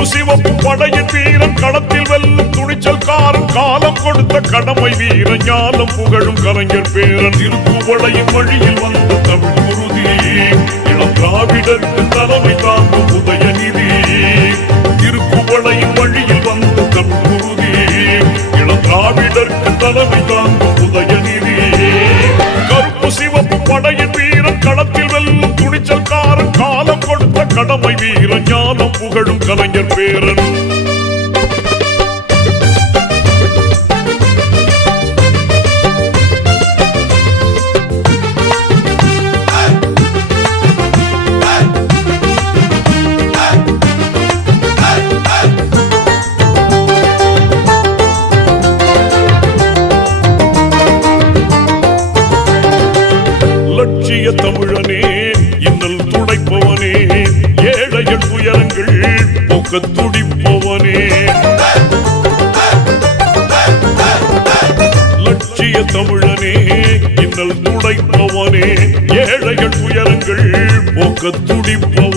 கருப்பு சிவப்பு படையின் வீரன் களத்தில் வெல்லும் துணிச்சல்காரன் காலம் கொடுத்த கடமை வீரன் ஞானம் புகழும் கலைஞர் பேரன் திருக்குவளையின் வழியில் வந்த தமிழ் குருதி இளம் திராவிடருக்கு தலைமை தாங்கும் உதயநிதி திருக்குவளையின் வழியில் வந்த தமிழ் குருதி இளம் திராவிடருக்கு தலைமை தாங்கும் உதயநிதி கருப்பு சிவப்பு படையின் வீரன் களத்தில் வெல்லும் துணிச்சல்காரன் காலம் கொடுத்த கடமை வீரன் ஞானம் புகழும் கலைஞர் பேரன் லட்சிய தமிழனே இன்னல் துடைப்பவனே ஏழைகள் துயரங்கள் போக்க துடிப்பவனே லட்சிய தமிழனே இன்னல் துடைப்பவனே ஏழைகள் துயரங்கள் போக்க துடிப்பவனே